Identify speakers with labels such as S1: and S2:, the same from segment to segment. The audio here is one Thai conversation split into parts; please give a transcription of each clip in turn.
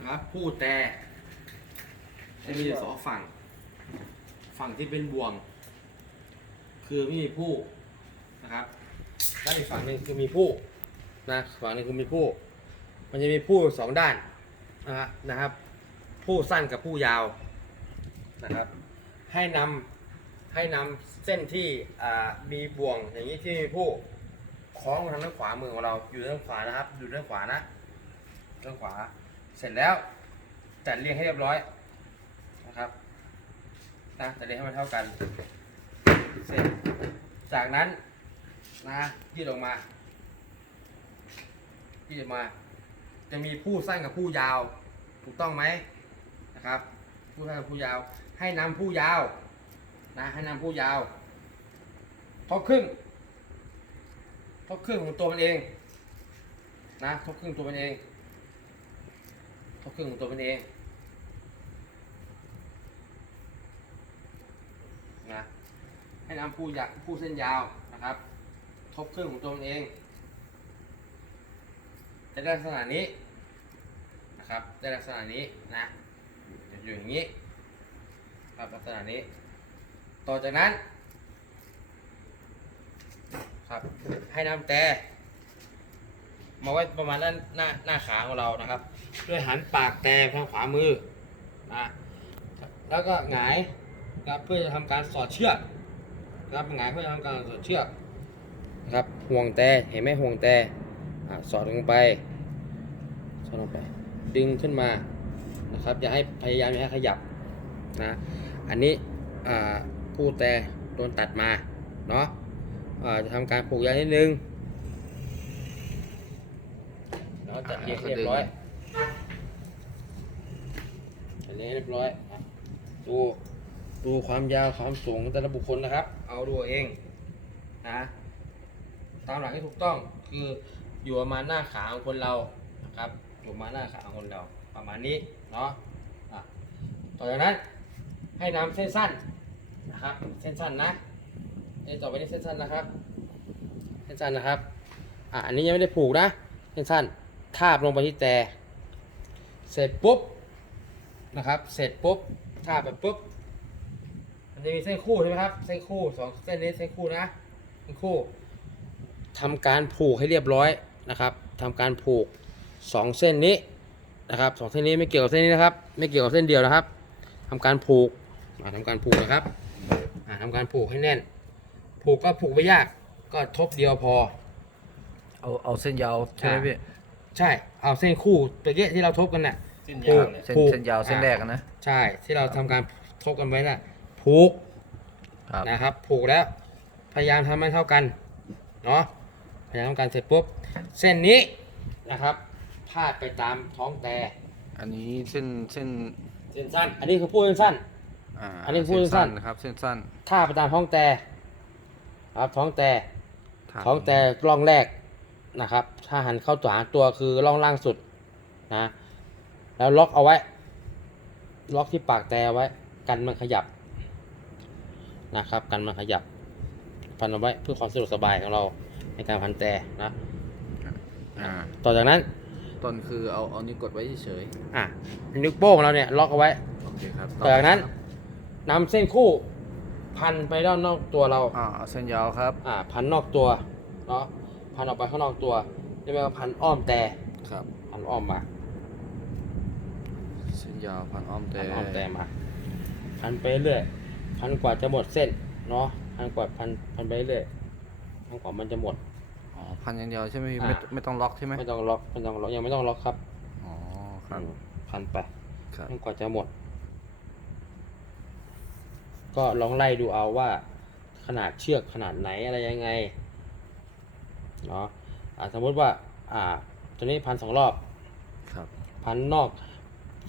S1: นะครับผู้แต่จะมีอยู่สองฝั่ง ฝั่งที่เป็นบ่วง คือไม่มีผู้นะครับด้านอีกฝั่งหนึ่งคือมีผู้นะฝั่งหนึงคือมีผู้ มันจะมีผู้สองด้านนะฮะนะครับ ผู้สั้นกับผู้ยาวนะครับ ให้นำให้นำเส้นที่มีบ่วงอย่างนี้ที่มีผู้คล้องทางด้านขวามือของเราอยู่ด้านขวานะครับ อยู่ด้านขวานะด้านขวา เสร็จแล้วจัดเรียงให้เรียบร้อยนะครับนะจัดเรียงให้มันเท่ากัน เสร็จจากนั้นนะยืดออกมายืดออกมา จะมีผู้สั้นกับผู้ยาว ถูกต้องไหมนะครับ ผู้สั้นกับผู้ยาว ให้นำผู้ยาวนะให้นำผู้ยาวทบครึ่งทบครึ่งของตัวมันเองนะทบครึ่งตัวมันเอง ทบครึ่งของตัวมันเองนะให้นำผู้ยาผู้เส้นยาวนะครับ ทบครึ่งของตัวมันเอง จะได้ลักษณะนี้นะครับ ได้ลักษณะนี้นะจะอยู่อย่างนี้ครับลักษณะนี้ ต่อจากนั้น ครับให้นำแต่ มาไว้ประมาณด้านหน้าหน้าขาของเรานะครับด้วยหันปากแต่ทางขวามือนะแล้วก็หงายนะครับเพื่อจะทำการสอดเชือกนะครับหงายเพื่อจะทำการสอดเชือกนะครับห่วงแต่เห็นไหมห่วงแต่อสอดลงไปสอดลงไป ดึงขึ้นมานะครับอย่าให้พยายามอย่าให้ขยับนะอันนี้ผู้แต่โดนตัดมาเนาะอ่าจะทำการผูกยางนิดนึง แล้วจัดเรียงให้เรียบร้อยจัดเรียงให้เรียบร้อยอะดูดูความยาวความสูงของแต่ละบุคคลนะครับ เอาดูเอาเองนะตามหลักที่ถูกต้องคืออยู่ประมาณหน้าขาของคนเรานะครับอยู่ประมาณหน้าขาของคนเราประมาณนี้เนาะอะต่อจากนั้นให้นำเส้นสั้นนะครับเส้นสั้นนะเส้นต่อไปนี้เส้นสั้นนะครับ เส้นสั้นนะครับอะอันนี้ยังไม่ได้ผูกนะเส้นสั้น ทาบลงไปที่แต่เสร็จปุ๊บนะครับ เสร็จปุ๊บทาบไปปุ๊บ มันจะมีเส้นคู่ใช่ไหมครับ เส้นคู่สองเส้นนี้เส้นคู่นะเส้นคู่ทำการผูกให้เรียบร้อยนะครับทำการผูกสองเส้นนี้นะครับสองเส้นนี้ไม่เกี่ยวกับเส้นนี้นะครับ ไม่เกี่ยวกับเส้นเดียวนะครับทำการผูกมาทำการผูกนะครับอ่าทำการผูกให้แน่น ผูกก็ผูกไม่ยาก ก็ทบเดียวพอ
S2: เอาเอาเส้นยาวใช่ไหมพี่
S1: ใช่ เอาเส้นคู่ตัวเกี้ยที่เราทบกันน่ะ
S3: เส้น
S1: ผู
S3: ยากวเนี่ย
S2: เส้น
S1: ผูก
S2: เส้นยาวเส้น
S1: อ่า
S2: แรกอะนะ
S1: ใช่ที่เราทำการทบกันไว้น่ะผูก
S2: ครับ
S1: นะครับผูกแล้วพยายามทำให้เท่ากันเนาะพยายามทำกันเสร็จปุ๊บเส้นนี้นะครับพาดไปตามท้องแต่
S2: อันนี้เส้นเส้น
S1: เส้นสั้น อันนี้คือพูดสั้น
S2: อ่า
S1: อันนี้พูด
S2: เส้น
S1: สั้
S2: สั้
S1: น
S2: นนะครับ เส้นสั้น
S1: ๆท่าไปตามท้องแต่ครับท้องแต่
S2: ทาง
S1: ท้องแต่ร่องแรก นะครับ ถ้าหันเข้าตัวหาตัวคือร่องล่างสุดนะ แล้วล็อกเอาไว้ ล็อกที่ปากแต่ไว้ กันมันขยับนะครับ กันมันขยับ พันเอาไว้เพื่อความสะดวกสบายของเราในการพันแต่นะ
S2: อ่า
S1: ต่อจากนั้น
S2: ต้นคือเอาเอานิ้วกดไว้เฉย
S1: อะนิ้วโป้งเราเนี่ยล็อกเอาไว้
S2: ๆโอเคครับ
S1: ต่อจากนั้นนำเส้นคู่พันไปด้านนอกตัวเรา
S2: อ่าเอาเส้นยาวครับ
S1: อ่า พันนอกตัวเนาะ พันออกไปข้างนอกตัวใช่ไหมครับพันอ้อมแต่
S2: ครับ
S1: พันอ้อมมา
S2: เส้นยาวพันอ้อมแต่
S1: พันอ้อมแต่มา พันไปเรื่อยพันกว่าจะหมดเส้นเนาะพันกว่าพันพันไปเรื่อยพันกว่ามันจะหมด
S2: อ๋อพันอย่างเดียวใช่ไหมพี่
S1: อ่า
S2: ไม่ไม่ต้องล็อกใช่ไหม
S1: ไม่ต้องล็อกไม่ต้องล็อกยังไม่ต้องล็อกครับ
S2: อ๋อครับ
S1: อืมพันไป
S2: ครับ
S1: พันกว่าจะหมด ก็ลองไล่ดูเอาว่าขนาดเชือกขนาดไหนอะไรยังไง เนาะอ่าสมมติว่า อ่า ตัวนี้พันสองรอบ
S2: ครับ
S1: พันนอก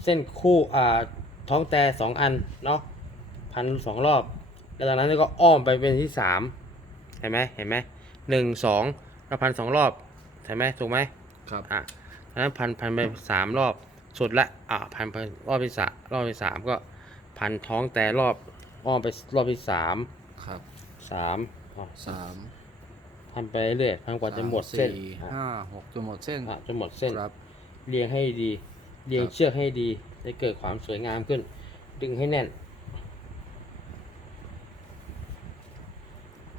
S1: เส้นคู่อ่าท้องแต่สองอันเนาะพันสองรอบแล้วจากนั้นก็อ้อมไปเป็นที่สามเห็นไหมเห็นไหมหนึ่งสองแล้วพันสองรอบเห็นไหมถูกไหม
S2: ครับ
S1: อะจากนั้นพันพันไปสามรอบสุดละอ่าพันไปรอบที่สามรอบที่สามก็พันท้องแต่รอบอ้อมไปรอบที่สาม
S2: ครับ
S1: สามอะ
S2: สาม
S1: พันไปเรื่อยพันกว่าจะหมดเส้น
S2: สี่
S1: อะ
S2: ห้าหกจนหมดเส้น
S1: อะจนหมดเส้น
S2: ครับ
S1: เรียงให้ดี เรียงเชือกให้ดีจะเกิดความสวยงามขึ้น ดึงให้แน่น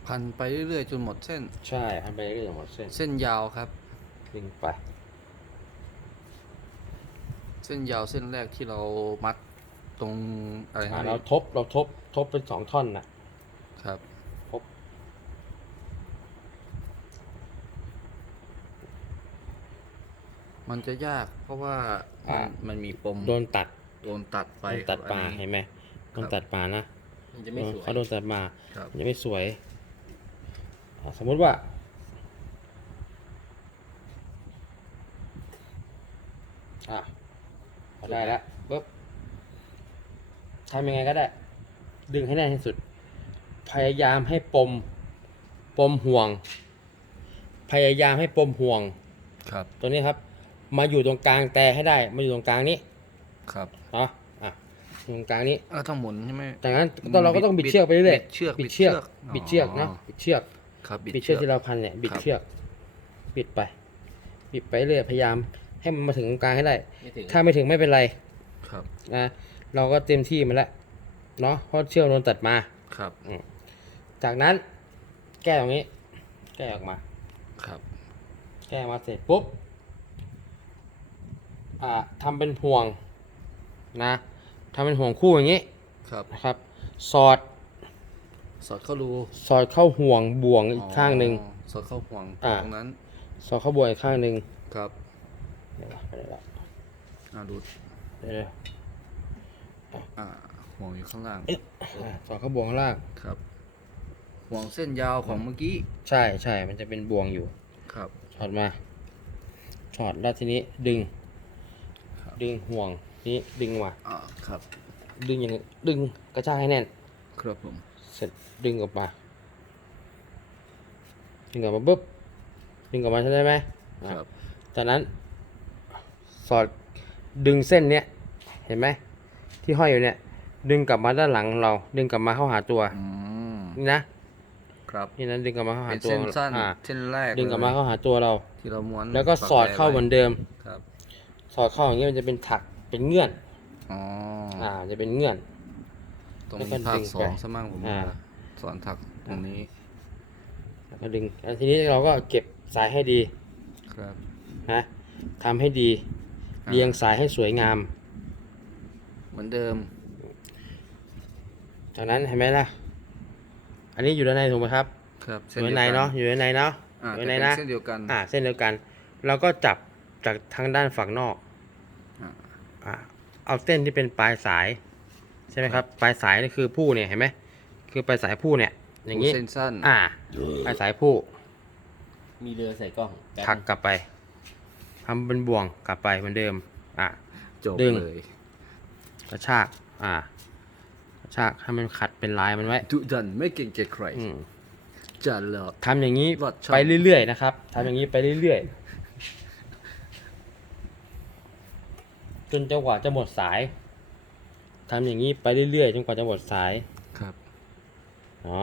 S2: พันไปเรื่อยๆจนหมดเส้น
S1: ใช่ทำไปเรื่อยๆหมดเส้น
S2: เส้นยาวครับ
S1: ดึงไป
S2: เส้นยาวเส้นแรกที่เรามัดตรงอะไร
S1: อ่า
S2: นะ
S1: เรา
S2: พี่
S1: ทบ เราทบ ทบเป็นสองท่อนน่ะ
S2: ครับ
S1: ทบ
S2: มันจะยากเพราะว่ามั นมันมีปม
S1: โดนตัด
S2: โดนตัดไป
S1: โดนตัดปลา
S2: อันนี้
S1: เห็นไหมโดน
S2: ครับ
S1: ตัดปลานะ
S3: มันจะไม่สวย
S1: เขาโดนตัดมา
S2: ครับ
S1: มันจะไม่สวยอ่าสมมุติว่า อะพอได้แล้วปุ๊บทำยังไงก็ได้ ดึงให้แน่นที่สุด พยายามให้ปม ปมห่วง พยายามให้ปมห่วง
S2: ครับ
S1: ตัวนี้ครับ มาอยู่ตรงกลางแต่ให้ได้ มาอยู่ตรงกลางนี้
S2: ครับ
S1: เนาะอะอยู่ตรงกลางนี้
S2: ก็ต้องหมุนใช่ไหม
S1: จากนั้นตอนเราก็ต้องบิดเชือกไปเรื่อย
S2: บิดเชือก
S1: บิดเชือก
S2: บิ
S1: บิด
S2: ดเชื
S1: เชือ
S2: อกก
S1: เนาะ
S2: อ๋อ
S1: บิดเชือก
S2: ครับ
S1: บิดเชือกที่เราพันเนี่ยบิด
S2: ครับ
S1: เชือก บิดไป บิดไปเรื่อยพยายามให้มันมาถึงตรงกลางให้ได้
S3: ไม่ถึง
S1: ถ้าไม่ถึงไม่เป็นไร
S2: ครับ
S1: นะเราก็เต็มที่มาแล้วเนาะเพราะเชือกโดนตัดมา
S2: ครับ
S1: จากนั้น แก้ตรงนี้ แก้ออกมา
S2: ครับ
S1: แก้มาเสร็จปุ๊บอ่า ทำเป็นห่วงนะทำเป็นห่วงคู่อย่างนี้
S2: ครับ
S1: นะครับ สอด
S2: สอดเข้ารู
S1: สอดเข้าห่วงบ่วงอีกข้างหนึ่ง
S2: อ๋อสอดเข้าห่วง
S1: อ่า
S2: ตรงนั้น
S1: สอดเข้าบ่วงอีกข้างหนึ่ง
S2: ครับ
S1: เดี๋ยวนะไปเลยละ
S2: อ่าดู
S1: เดี๋ยวนะ
S2: อ่าห่วงอยู่ข้างล่าง
S1: อ่าสอดเข้าบ่วงข้างล่าง
S2: ครับห่วงเส้นยาวของเมื่อกี้
S1: ใช่ใช่มันจะเป็นบ่วงอยู่
S2: ครับ
S1: ถอดมาถอดแล้วทีนี้ดึง
S2: ครับ
S1: ดึงห่วงนี้ดึงมา
S2: อ่าครับ
S1: ดึงอย่างนี้ดึงกระชากให้แน่น
S2: ครับผม
S1: เสร็จดึงออกมา ดึงออกมาปุ๊บดึงออกมาใช่ไหมอะ
S2: ครับ
S1: จากนั้น สอดดึงเส้นเนี้ยเห็นไหมที่ห้อยอยู่เนี่ย ดึงกลับมาด้านหลังเรา ดึงกลับมาเข้าหาตัว
S2: อืม
S1: นี่นะ
S2: ครับ
S1: นี่นะดึงกลับมาเข้าหา
S2: เป็น
S1: ตัว
S2: เส้นสั้น
S1: อ่า
S2: เส้นแรก
S1: ดึงกลับมา
S2: เลย
S1: เข้าหาตัวเรา
S2: ที่เราม้วน
S1: แล้วก็สอดเข้าเหมือนเดิม
S2: ครับ
S1: สอดเข้าอย่างนี้มันจะเป็นถักเป็นเงื่อน
S2: อ๋อ
S1: อ่าจะเป็นเงื่อน
S2: ตรง
S1: แล้วก็
S2: ภา
S1: ดึ
S2: ค
S1: ง
S2: สอ
S1: ไป
S2: งสมั่งผม
S1: อ่า
S2: มาสอนถักตรงนี้
S1: แล้วก็ดึงแล้วทีนี้เราก็เก็บสายให้ดี
S2: ครับ
S1: นะทำให้ดี
S2: อ่า
S1: เรียงสายให้สวยงาม
S2: เหมือนเดิม
S1: จากนั้นเห็นไหมล่ะ อันนี้อยู่ด้านในถูกไหมครับ
S2: ครับ
S1: อยู่ด้านในเนาะอยู่ด้านในเนาะ
S2: อ่า
S1: อยู่
S2: แต่
S1: ด้านใน
S2: เป็น
S1: นะ
S2: เส้นเดียวกัน
S1: อ่าเส้นเดียวกัน เราก็จับ จากทางด้านฝั่งนอก
S2: อ่า
S1: อ่าเอาเส้นที่เป็นปลายสาย ใช่ไหมครับ ปลายสายนี่คือผู้เนี่ยเห็นไหมคือปลายสายผู้เนี่ย อย่างนี้
S2: เส้นสั้น
S1: อ่า ปลายสายผู้
S3: มีเรือใส่กล้องแป๊บ
S1: ถักกลับไปทำเป็นบ่วงกลับไปเหมือนเดิม อ่า
S2: จบ
S1: ดึง
S2: เลย
S1: กระชาก อ่ากระชากให้มันขัดเป็นลายมันไว้
S2: ดุดันไม่เก่งเกลียดใคร
S1: อืม
S2: จะเลิศ
S1: ทำอย่างนี้
S2: รอดช่อง
S1: ไปเรื่อยๆนะครับทำอย่างนี้ไปเรื่อยๆ จนจนกว่าจะหมดสายทำอย่างนี้ไปเรื่อยๆจนกว่าจะหมดสาย
S2: ครับ
S1: อ๋อ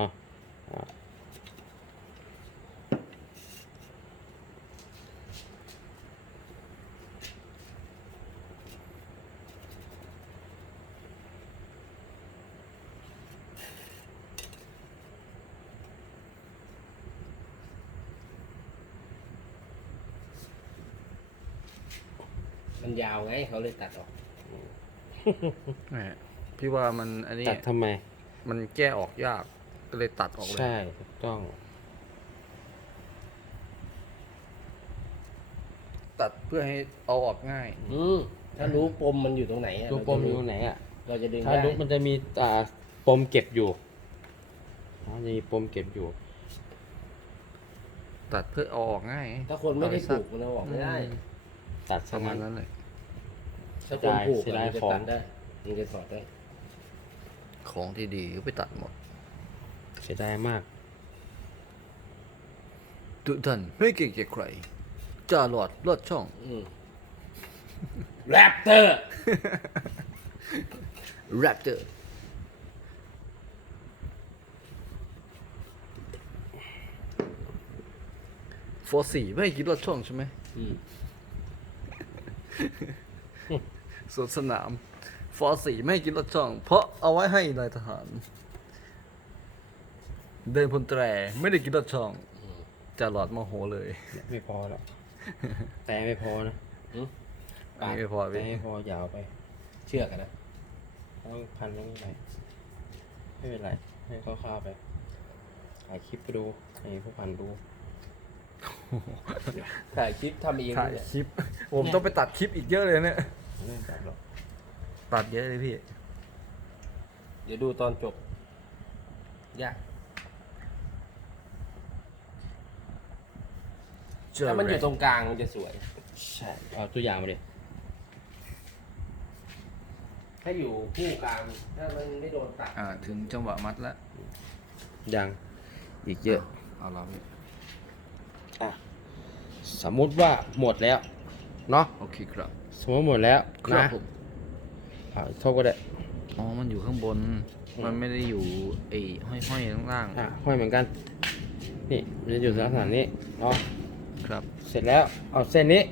S3: มันยาวไงเขาเลยตัดออก
S2: แหมพี่ว่ามันอันนี้
S1: ตัดทำไม
S2: มันแก้ออกยากก็เลยตัดออกเลย
S1: ใช่ถูกต้อง
S2: ตัดเพื่อให้เอาออกง่าย
S3: อืมถ้ารู้ปมมันอยู่ตรงไหนอะ
S1: ตัวปมอยู่ตรงไหนอะ
S3: เราจะดึง
S1: ถ้า
S3: ได้
S1: ลุกมันจะมีอ่าปมเก็บอยู่มันจะมีปมเก็บอยู่
S2: ตัดเพื่อเอาออกง่าย
S3: ถ้าคนไม่ได้ผูกมันเอาออกไม่ได้
S1: ตัด
S2: ป
S1: ซะ
S2: ระมา
S1: งั้
S2: ณ
S1: น
S2: นั้นเลย
S3: ถ้าคนผูก
S1: เสีย
S3: อะ
S1: ดาย
S3: มันจะ
S1: ของ
S3: ตัดได้มันจะสอดได้
S2: ของที่ดีก็ไปตัดหมด
S1: เสียดายมาก
S2: ดุดันไม่เก่งเกลียดใครจะหลอดลอดช่อง
S3: อืมแรปเตอร์
S2: แรปเตอร์ฟอร์สี่ไม่ให้คิดลอดช่องใช่ไหม
S3: อืม
S2: สวนสนาม ฟอสีไม่ให้กินรถช่อง เพราะเอาไว้ให้นายทหาร เดินพลแตรไม่ได้กินรถช่องจะหลอดโมโหเลย
S1: ไม่พอแล้วแต่ไม่พอนะ
S2: อันนี้ไม่พอ
S1: แต่
S2: พี่
S1: ไม่พอยาวไป
S3: เชือกอะนะ
S1: ต้องพันต้องอะไรไม่เป็นไรให้คร่าวๆไปถ่ายคลิปไปดูให้ผู้พันดู
S3: ถ่ายคลิปทำเอง
S2: ถ่าย
S3: เนี่ย
S2: คลิป ผมต้องไปตัดคลิปอีกเยอะเลยเนี่ย
S1: เรื่องแบบหรอก
S2: ตัดเยอะเลยพี่
S3: เดี๋ยวดูตอนจบ ยากถ้ามันอยู่ตรงกลางมันจะสวย
S1: ใช่ เอาตัวอย่างมาดิ
S3: ถ้าอยู่คู่กลาง ถ้ามันไม่โดนตัด
S2: อ่า ถึงจังหวะมัดแล้ว
S1: ยัง อีกเยอะ
S2: เอาละพี่
S1: อะสมมุติว่าหมดแล้วเนาะ
S2: โอเคครับ
S1: สมมติหมดแล้ว
S2: ครับ
S1: นะ
S2: ผม
S1: อะเท่าก็ได้
S2: อ๋อ มันอยู่ข้างบนมันไม่ได้อยู่ไอ้ห้อยๆข้างล่าง
S1: อะห้อยเหมือนกัน นี่มันจะอยู่ลักษณะนี้เนาะ
S2: ครับ
S1: เสร็จแล้วเอาเส้นนี้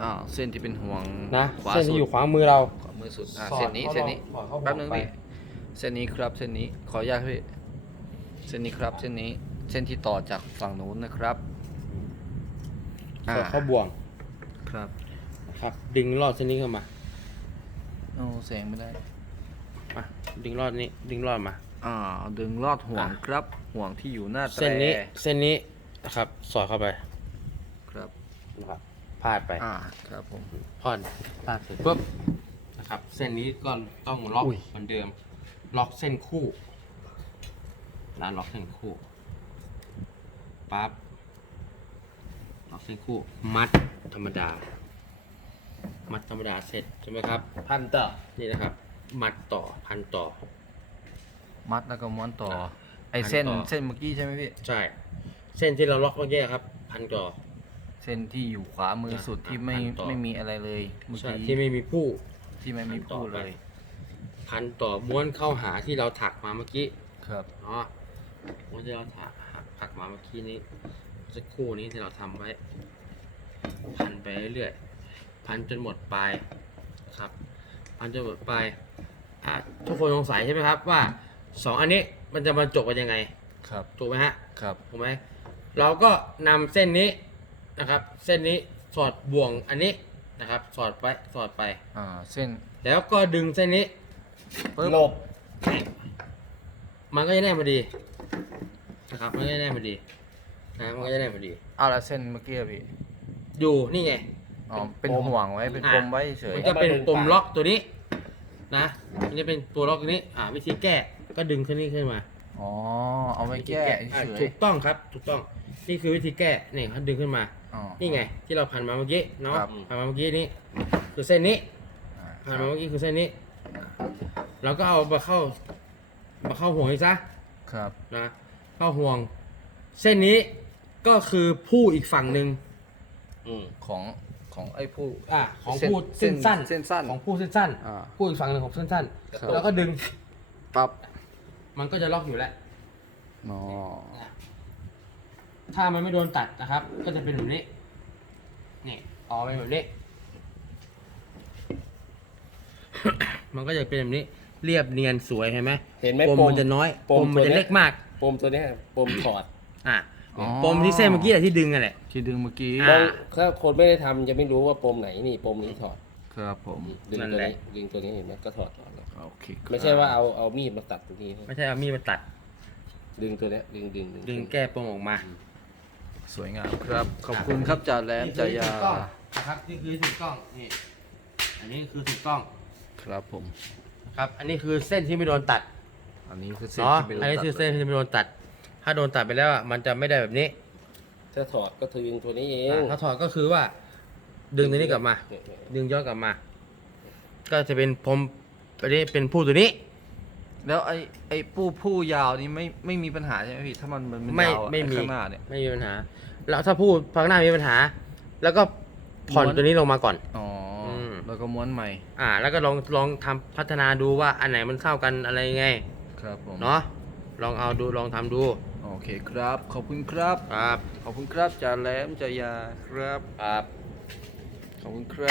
S2: อ่าเส้นที่เป็นห่วง
S1: นะ
S2: ขวา
S1: เส้น
S2: สุ
S1: ที่
S2: ด
S1: อยู่ขวามือเรา
S2: ขวามือสุดอ่า
S1: สอด
S2: เส้นนี้
S1: เข้า
S2: เส้นนี้
S1: สอดเข้า
S2: แป๊บนึง
S1: ไป
S2: พี่เส้นนี้ครับเส้นนี้ขออนุญาตพี่เส้นนี้ครับเส้นนี้เส้นที่ต่อจากฝั่งนู้นนะครับ อ่า
S1: สอดเข้าบ่วง
S2: ครับ
S1: นะครับ ดึงลอดเส้นนี้เข้ามา
S2: โอ้แสงไม่ได้
S1: อะดึงลอดนี้ ดึงลอดมา
S2: อ่าดึงลอดห่วงครับห่วงที่อยู่หน้าแตร
S1: เส้นนี้เส้นนี้นะครับ สอดเข้าไป
S2: ครับ
S1: นะครับพาดไป
S2: อ่าครับผม
S1: ผ่อนพาดเสร็จปุ๊บนะครับ เส้นนี้ก็ต้องล็อก
S2: อุ้ย
S1: เหมือนเดิม ล็อกเส้นคู่นะล็อกเส้นคู่ปั๊บ ล็อกเส้นคู่มัดธรรมดา มัดธรรมดาเสร็จใช่ไหมครับ
S3: พันต่อ
S1: นี่นะครับ มัดต่อพันต่อ
S2: มัดแล้วก็ม้วนต่อ
S1: อะ
S2: ไอ้เส้น
S1: พันต่อ
S2: เส้นเมื่อกี้ใช่ไหมพี่
S1: ใช่ เส้นที่เราล็อกเมื่อกี้ครับ พันต่อ
S2: เส้นที่อยู่ขวามือสุดที่ไม่
S1: พันต่อ
S2: ไม่มีอะไรเลยเมื่อ
S1: ใช่
S2: กี้
S1: ที่ไม่มีผู้
S2: ที่ไม่มีพูดเลย
S1: พันต่อม้วนเข้าหาที่เราถักมาเมื่อกี้
S2: ครับ
S1: เนาะม้วนที่เราถักถักมาเมื่อกี้นี้ สักครู่นี้ที่เราทำไว้ พันไปเรื่อยๆพันจนหมดปลายครับ พันจนหมดปลายอะทุกคนสงสัยใช่ไหมครับว่าสองอันนี้มันจะมาจบกันยังไง
S2: ครับ
S1: ถูกไหมฮะ
S2: ครับ
S1: ถูกไหมเราก็นำเส้นนี้นะครับ เส้นนี้สอดบ่วงอันนี้นะครับ สอดไปสอดไป
S2: อ่าเส้น
S1: แล้วก็ดึงเส้นนี้
S2: ปึ๊บ
S3: หลบ
S1: มันก็จะแน่พอดีนะครับมันก็จะแน่พอดี นะมันก็จะแน่พอดี
S2: เอาละเส้นเมื่อกี้อะพี่
S1: อยู่นี่ไง
S2: อ๋อเป็นห่วงไว้เป็น
S1: อะ
S2: ปมไว้เฉย
S1: มันจะเป็นปุ่มล็อกตัวนี้นะมันจะเป็นตัวล็อกตัวนี้ อ่า วิธีแก้ก็ดึงขึ้นนี่ขึ้นมา
S2: อ๋อเอาไว้แก้
S1: อะ
S2: เฉ
S1: ถู
S2: ย
S1: กต้องครับ ถูกต้องนี่คือวิธีแก้นี่เขาดึงขึ้นมา
S2: อ๋อ
S1: นี่ไง ที่เราพันมาเมื่อกี้เนาะ
S2: ครับ
S1: พันมาเมื่อกี้นี้คือเส้นนี้
S2: อ่า
S1: ผ่านมาเมื่อกี้คือเส้นนี้ เราก็เอามาเข้ามาเข้าห่วงอีกซะ
S2: ครับ
S1: นะเข้าห่วง เส้นนี้ ก็คือผู้อีกฝั่งหนึ่ง
S3: อืม
S2: ของของไอ้ผู้
S1: อ่าของ
S2: เส้น
S1: ผู้เส้นสั้น
S2: เส้นสั้น
S1: ของผู้เส้นสั้น
S2: อ่า
S1: ผู้อีกฝั่งหนึ่งของเส้นสั้น
S2: ครับ
S1: แล้วก็ดึง
S2: ปั๊บ
S1: มันก็จะล็อกอยู่แล้ว
S2: อ๋อ
S1: ถ้ามันไม่โดนตัดนะครับ ก็จะเป็นแบบนี้นี่ออกเป็นแบบนี้ มันก็จะเป็นแบบนี้ เรียบเนียนสวยเห็นไหม
S3: เห็นไหม
S1: ปม
S3: ปม
S1: มันจะน้อย
S3: ป
S1: ป
S3: ม
S1: มมัน
S3: ตัว
S1: จะ
S3: เนี้ย
S1: เล็กมาก
S3: ปมตัวเนี้ยปมถอด
S1: อะ
S2: อ๋อ
S1: ปมที่เส้นเมื่อกี้แหละที่ดึงอะแหละ
S2: ที่ดึงเมื่อกี้
S1: อ่า
S3: บางถ้าคนไม่ได้ทำจะไม่รู้ว่าปมไหนนี่ปมนี้ถอด
S2: ครับผม
S3: ดึง
S1: นั่น
S3: ตัว
S1: แหละ
S3: นี้ดึงตัวนี้เห็นไหมก็ถอดออกแล้ว
S2: โอเคครับ
S3: ไม่ใช่ว่าเอาเอามีดมาตัดตรงนี้นะ
S1: ไม่ใช่เอามีดมาตัด
S3: ดึงตัวเนี้ยดึงดึง
S1: ดึงแก้ปมออกมา
S2: สวยงามครับ ขอบคุณครับจ่าแหลมจ่ายา
S1: นะครับนี่คือถูกต้องนี่อันนี้คือถูกต้อง
S2: ครับผม
S1: ครับ อันนี้คือเส้นที่ไม่โดนตัด
S2: อันนี้คือเส้น
S1: เนาะ
S2: ที่ไม่รู้
S1: อันนี้คือ
S2: ตัด
S1: เส้นที่ไม่โดนตัด ถ้าโดนตัดไปแล้วอะมันจะไม่ได้แบบนี้
S3: ถ้าถอดก็ดึงตัวนี้เอง
S1: อะถ้าถอดก็คือว่า ดึงตัวนี้กลับมา
S3: เนี่ยเนี่ย
S1: ดึงย้อนกลับมา ก็จะเป็นผมอันนี้เป็นผู้ตัวนี้
S2: แล้วไอ้ไอ้ผู้ผู้ยาวนี่ไม่ไม่มีปัญหาใช่ไหมพี่ถ้ามันมันมัน
S1: ไม่
S2: ยาวอะ
S1: ไม่
S2: อ้
S1: มี
S2: ข้างหน้าเนี่ย
S1: ไม่มีปัญหา แล้วถ้าพูดพักหน้ามีปัญหา แล้วก็ผ่อน
S2: ม้วน
S1: ตัวนี้ลงมาก่อน
S2: อ๋ออ
S1: ม
S2: แล้วก็ม้วนใหม่
S1: อ่า แล้วก็ลองลองทำพัฒนาดูว่าอันไหนมันเข้ากันอะไรยังไง
S2: ครับผม
S1: เนาะลองเอาดูลองทำดู
S2: โอ เคครับ ขอบคุณครับ
S1: ครับ
S2: ขอบคุณครับจ่าแหลมจ่ายาครับ
S1: ครับ
S2: ขอบคุณครับ